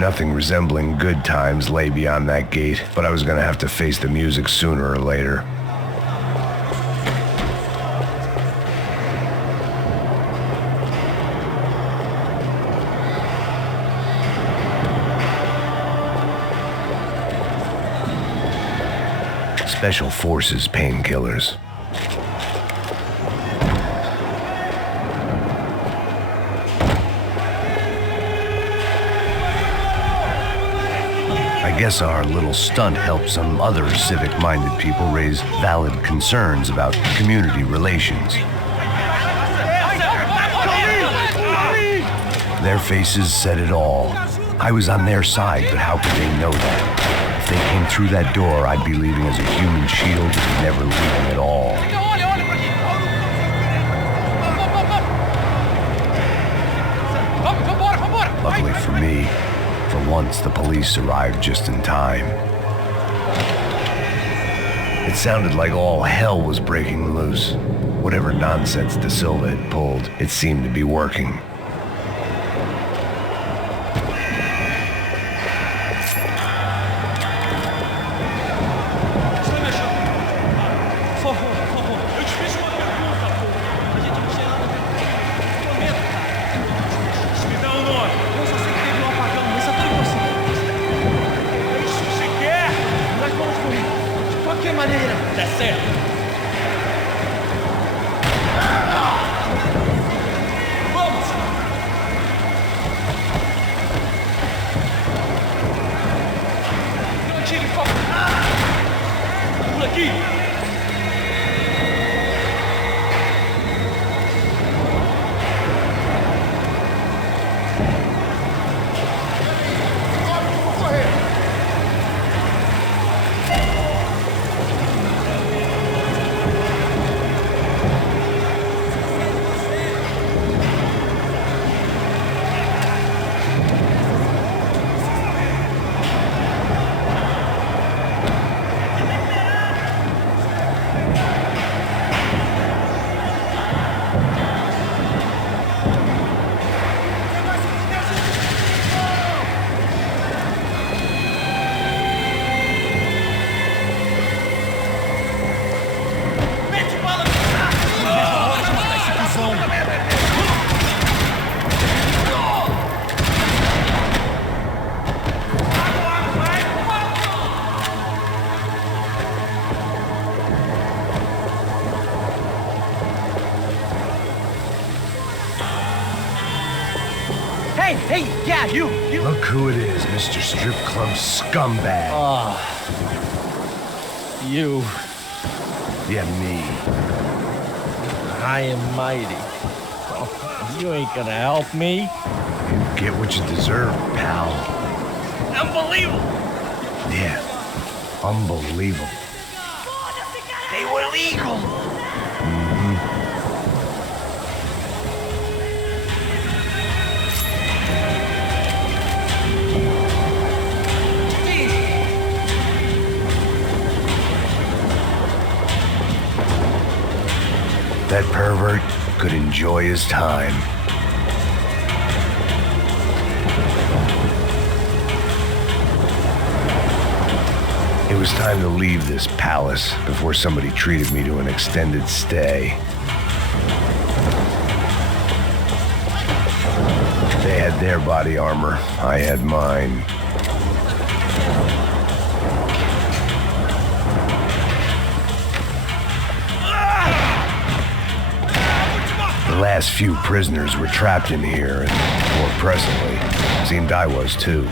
nothing resembling good times lay beyond that gate, but I was gonna have to face the music sooner or later. Special Forces painkillers. I guess our little stunt helped some other civic-minded people raise valid concerns about community relations. Their faces said it all. I was on their side, but how could they know that? If they came through that door, I'd be leaving as a human shield and never leaving at all. Luckily for me, for once the police arrived just in time. It sounded like all hell was breaking loose. Whatever nonsense De Silva had pulled, it seemed to be working. Hey, yeah, you! Look who it is, Mr. Strip Club scumbag. You. Yeah, me. I am mighty. Oh, you ain't gonna help me. You get what you deserve, pal. Unbelievable! Yeah, unbelievable. They were legal! That pervert could enjoy his time. It was time to leave this palace before somebody treated me to an extended stay. They had their body armor, I had mine. The last few prisoners were trapped in here, and more presently, seemed I was too.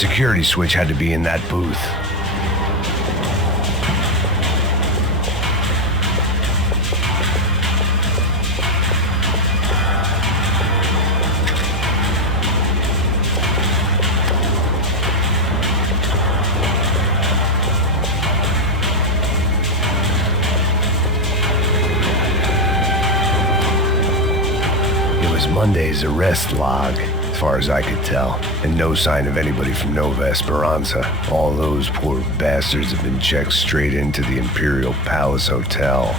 security switch had to be in that booth. Monday's arrest log, as far as I could tell, and no sign of anybody from Nova Esperanza. All those poor bastards have been checked straight into the Imperial Palace Hotel.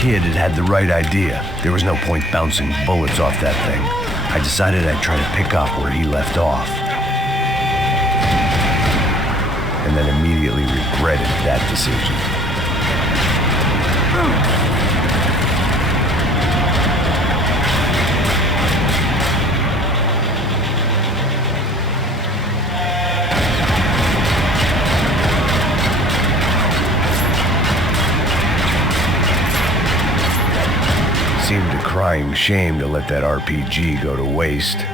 Kid had the right idea. There was no point bouncing bullets off that thing. I decided I'd try to pick up where he left off. And then immediately regretted that decision. Seemed a crying shame to let that RPG go to waste.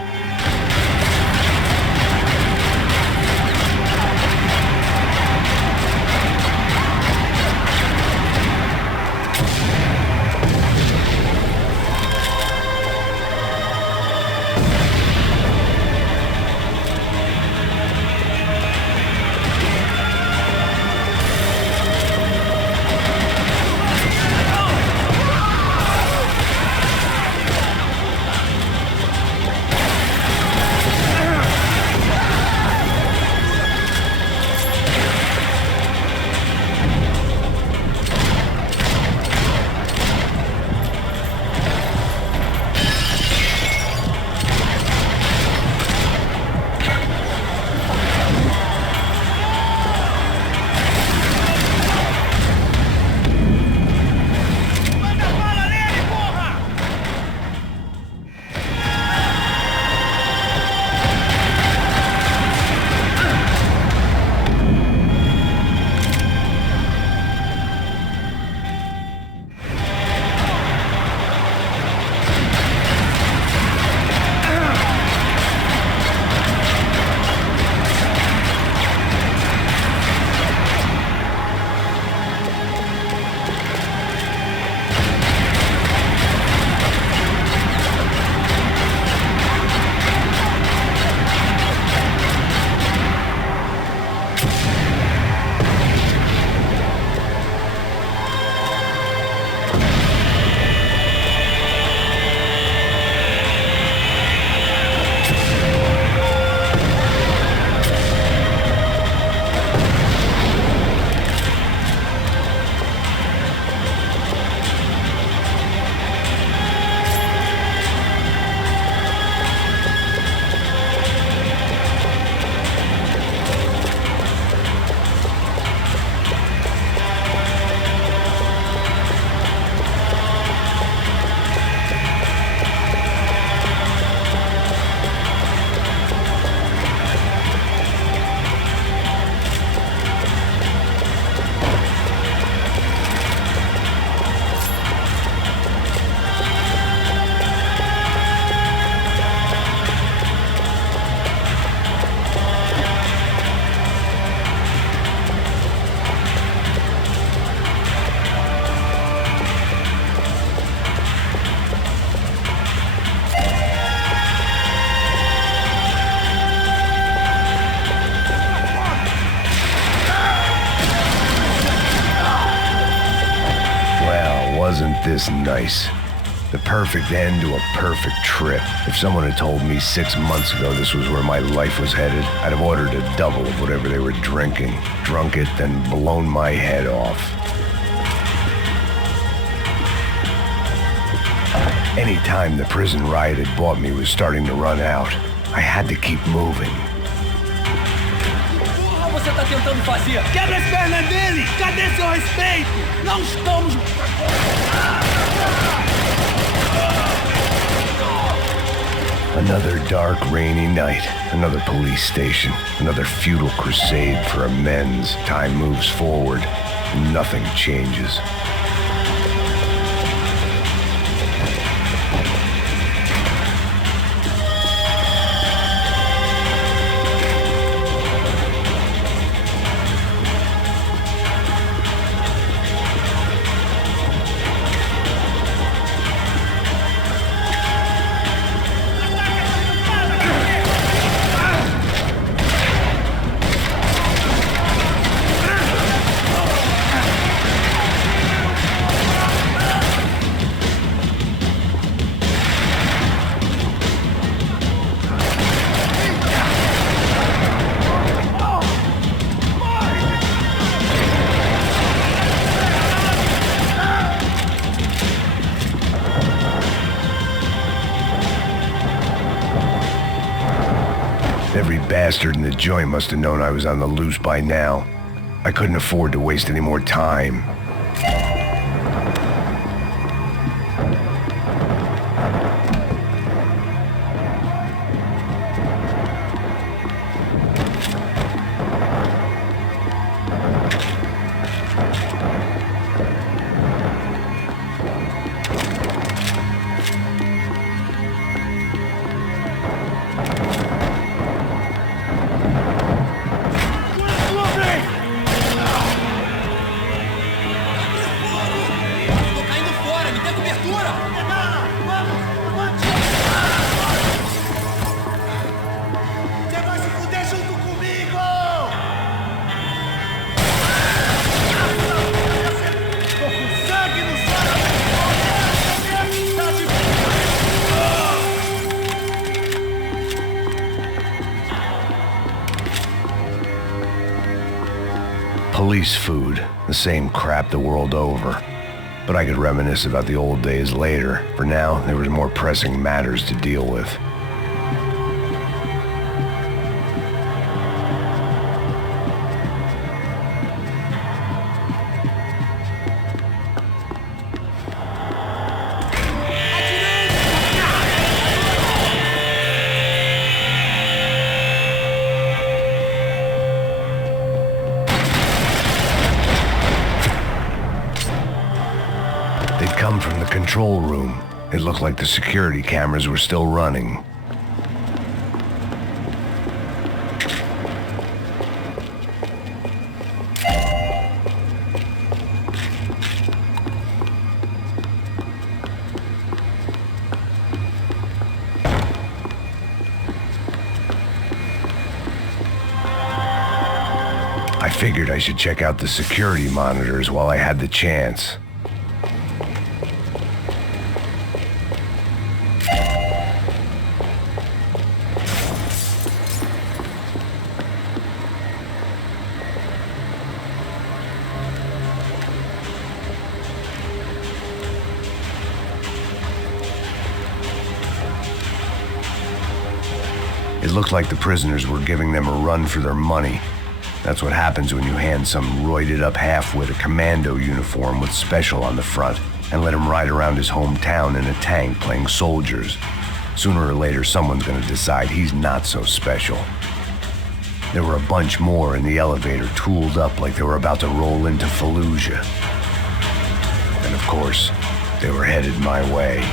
Wasn't this nice? The perfect end to a perfect trip. If someone had told me 6 months ago this was where my life was headed, I'd have ordered a double of whatever they were drinking, drunk it, then blown my head off. Any time the prison riot had bought me was starting to run out. I had to keep moving. O que você tá tentando fazer? Quebra as pernas dele! Cadê seu respeito? Não estamos... Another dark, rainy night. Another police station. Another futile crusade for amends. Time moves forward. Nothing changes. Every bastard in the joint must have known I was on the loose by now. I couldn't afford to waste any more time. Police food, the same crap the world over. But I could reminisce about the old days later. For now, there was more pressing matters to deal with. They'd come from the control room. It looked like the security cameras were still running. I figured I should check out the security monitors while I had the chance. It looked like the prisoners were giving them a run for their money. That's what happens when you hand some roided-up halfwit a commando uniform with special on the front and let him ride around his hometown in a tank playing soldiers. Sooner or later, someone's gonna decide he's not so special. There were a bunch more in the elevator, tooled up like they were about to roll into Fallujah. And of course, they were headed my way.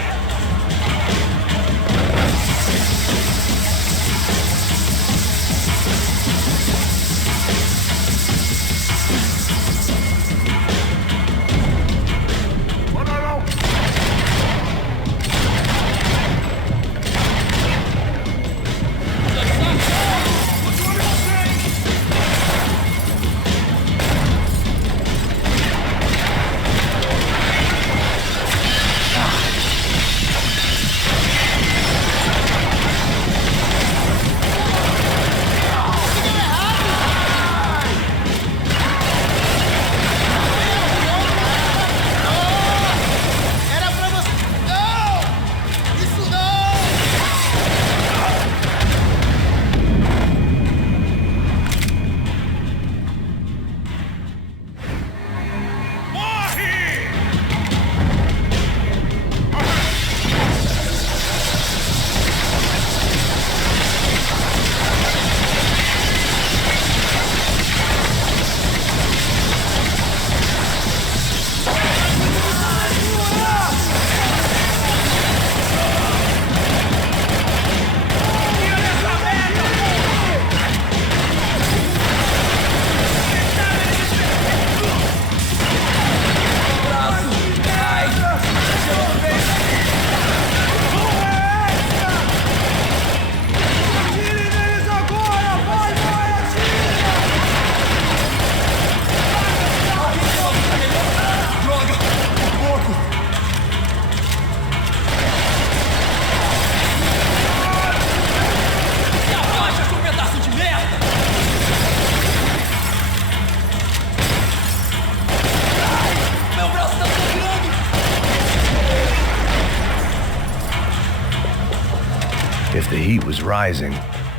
The heat was rising.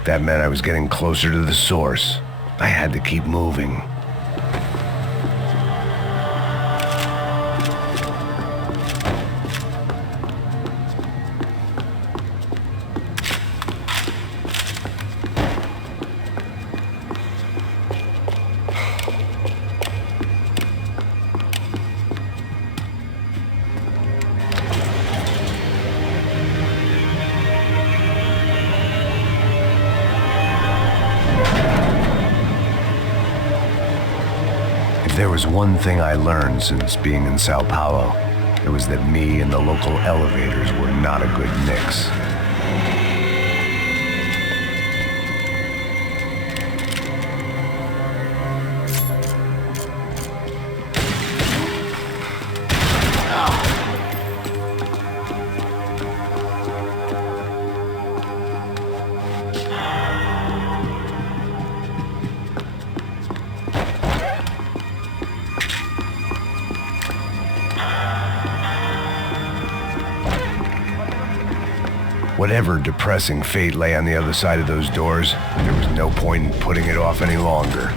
That meant I was getting closer to the source. I had to keep moving. If there was one thing I learned since being in Sao Paulo, it was that me and the local elevators were not a good mix. Whatever depressing fate lay on the other side of those doors, there was no point in putting it off any longer.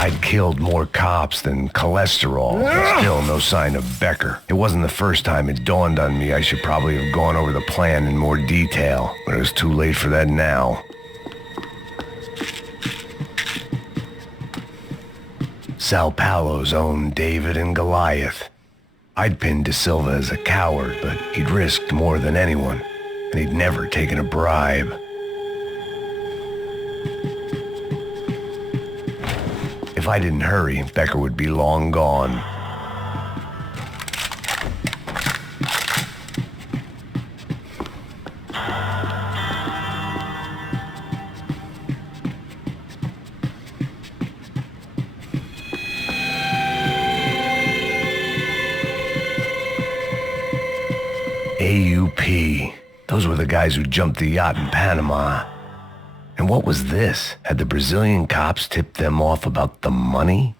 I'd killed more cops than cholesterol, but still no sign of Becker. It wasn't the first time it dawned on me I should probably have gone over the plan in more detail, but it was too late for that now. Sao Paulo's own David and Goliath. I'd pinned De Silva as a coward, but he'd risked more than anyone, and he'd never taken a bribe. If I didn't hurry, Becker would be long gone. AUP. Those were the guys who jumped the yacht in Panama. And what was this? Had the Brazilian cops tipped them off about the money?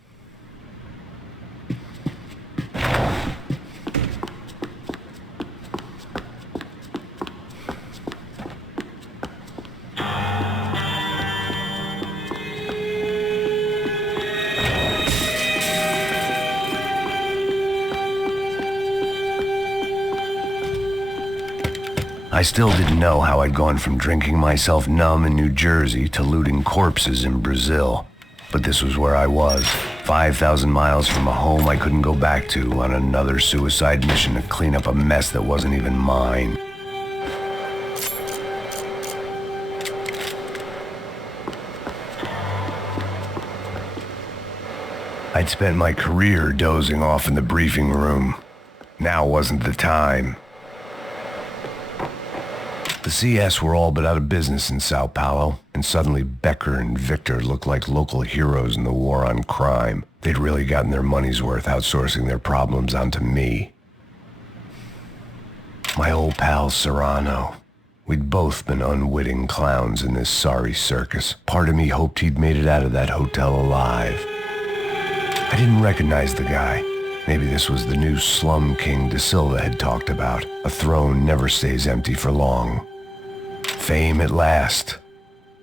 I still didn't know how I'd gone from drinking myself numb in New Jersey to looting corpses in Brazil. But this was where I was, 5,000 miles from a home I couldn't go back to, on another suicide mission to clean up a mess that wasn't even mine. I'd spent my career dozing off in the briefing room. Now wasn't the time. The CS were all but out of business in Sao Paulo, and suddenly Becker and Victor looked like local heroes in the war on crime. They'd really gotten their money's worth outsourcing their problems onto me. My old pal Serrano. We'd both been unwitting clowns in this sorry circus. Part of me hoped he'd made it out of that hotel alive. I didn't recognize the guy. Maybe this was the new slum king De Silva had talked about. A throne never stays empty for long. Fame at last.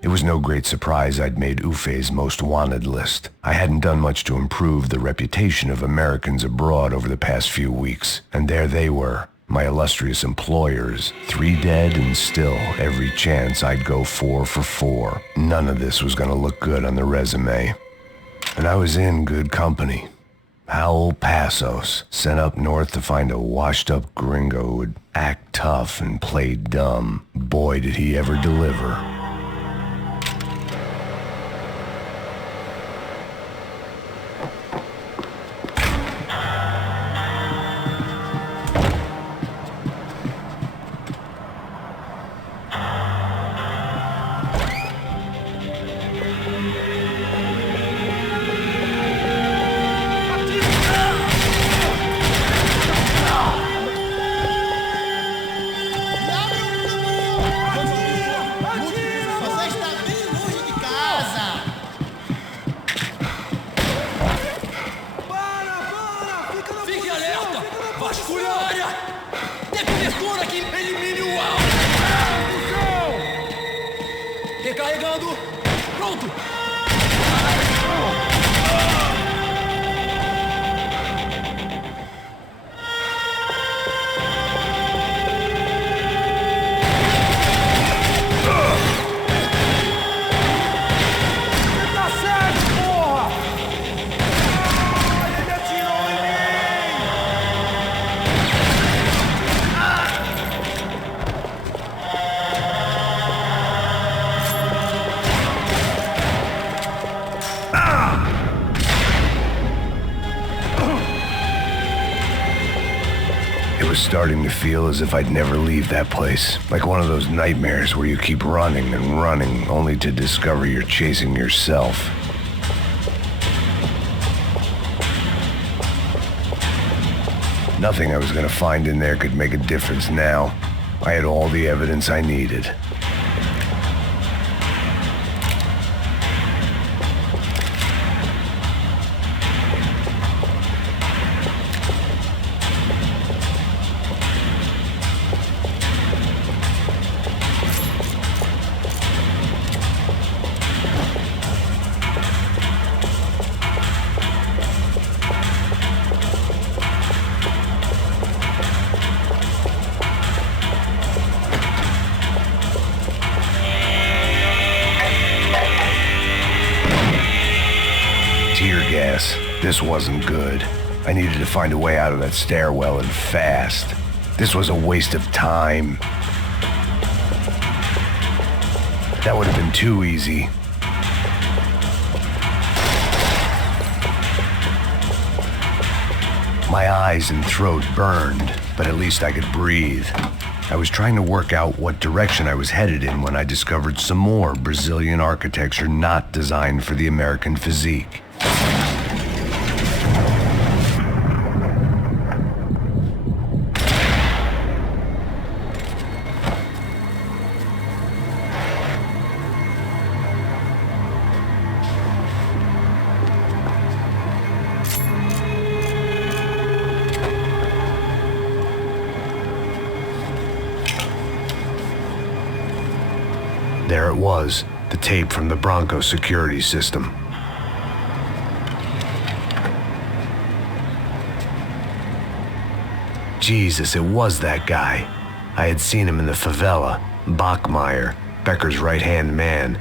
It was no great surprise I'd made Ufe's most wanted list. I hadn't done much to improve the reputation of Americans abroad over the past few weeks, and there they were, my illustrious employers, 3 dead and still every chance I'd go 4 for 4. None of this was gonna look good on the resume. And I was in good company. Howell Passos, sent up north to find a washed-up gringo who would act tough and play dumb. Boy, did he ever deliver. Recarregando! Pronto! Starting to feel as if I'd never leave that place. Like one of those nightmares where you keep running and running only to discover you're chasing yourself. Nothing I was gonna find in there could make a difference now. I had all the evidence I needed. tear gas. This wasn't good. I needed to find a way out of that stairwell and fast. This was a waste of time. That would have been too easy. My eyes and throat burned, but at least I could breathe. I was trying to work out what direction I was headed in when I discovered some more Brazilian architecture not designed for the American physique. There it was, the tape from the Bronco security system. Jesus, it was that guy. I had seen him in the favela, Bachmeyer, Becker's right-hand man.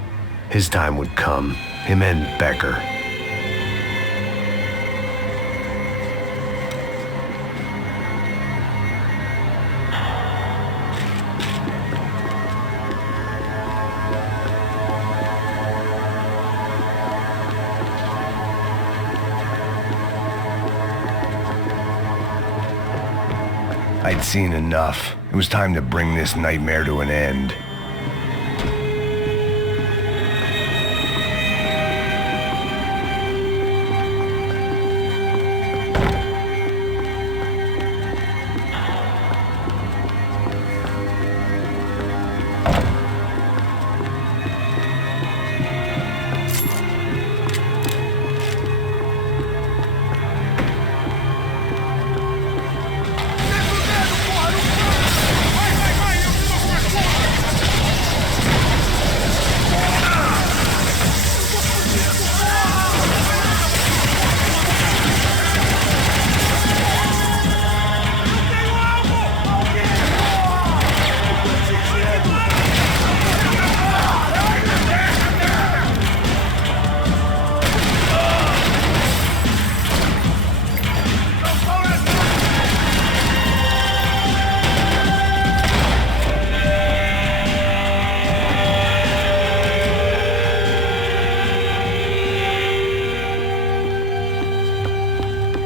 His time would come, him and Becker. I'd seen enough. It was time to bring this nightmare to an end.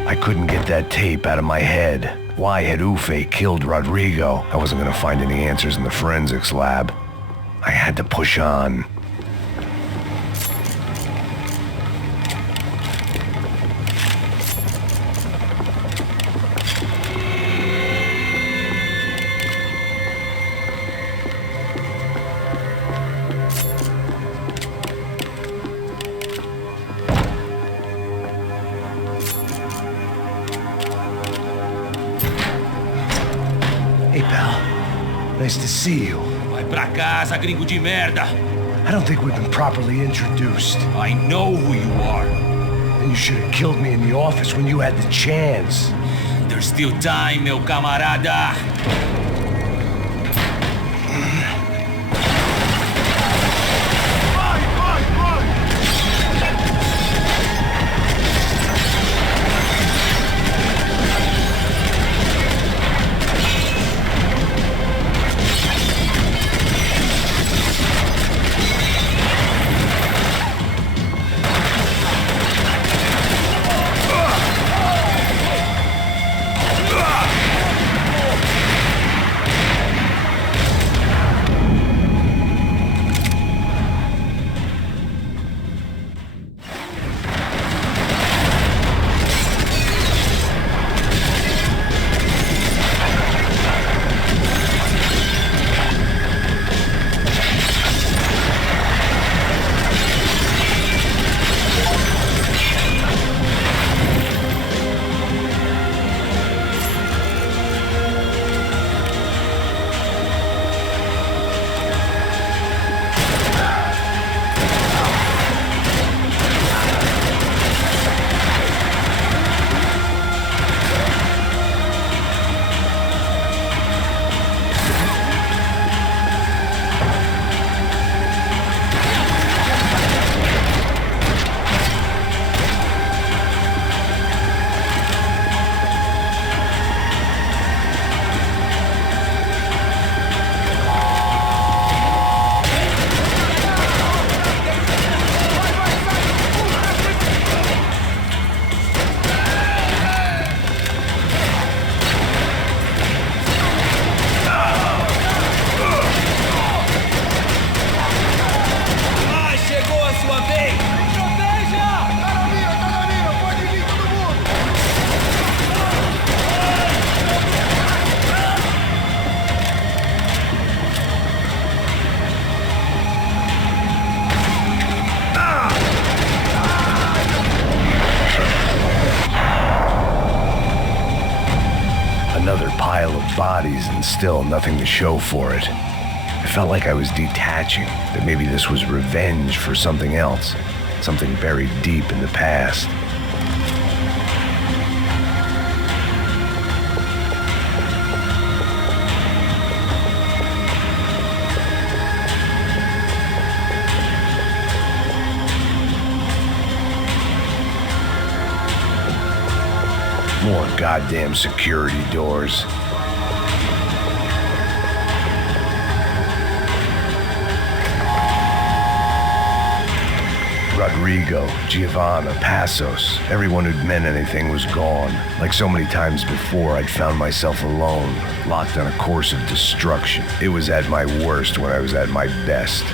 I couldn't get that tape out of my head. Why had Ufe killed Rodrigo? I wasn't gonna find any answers in the forensics lab. I had to push on. Hey, pal. Nice to see you. Vai pra casa, gringo de merda. I don't think we've been properly introduced. I know who you are. And you should have killed me in the office when you had the chance. There's still time, meu camarada. pile of bodies and still nothing to show for it. I felt like I was detaching, that maybe this was revenge for something else, something buried deep in the past. More goddamn security doors. Rodrigo, Giovanna, Passos, everyone who'd meant anything was gone. Like so many times before, I'd found myself alone, locked on a course of destruction. It was at my worst when I was at my best.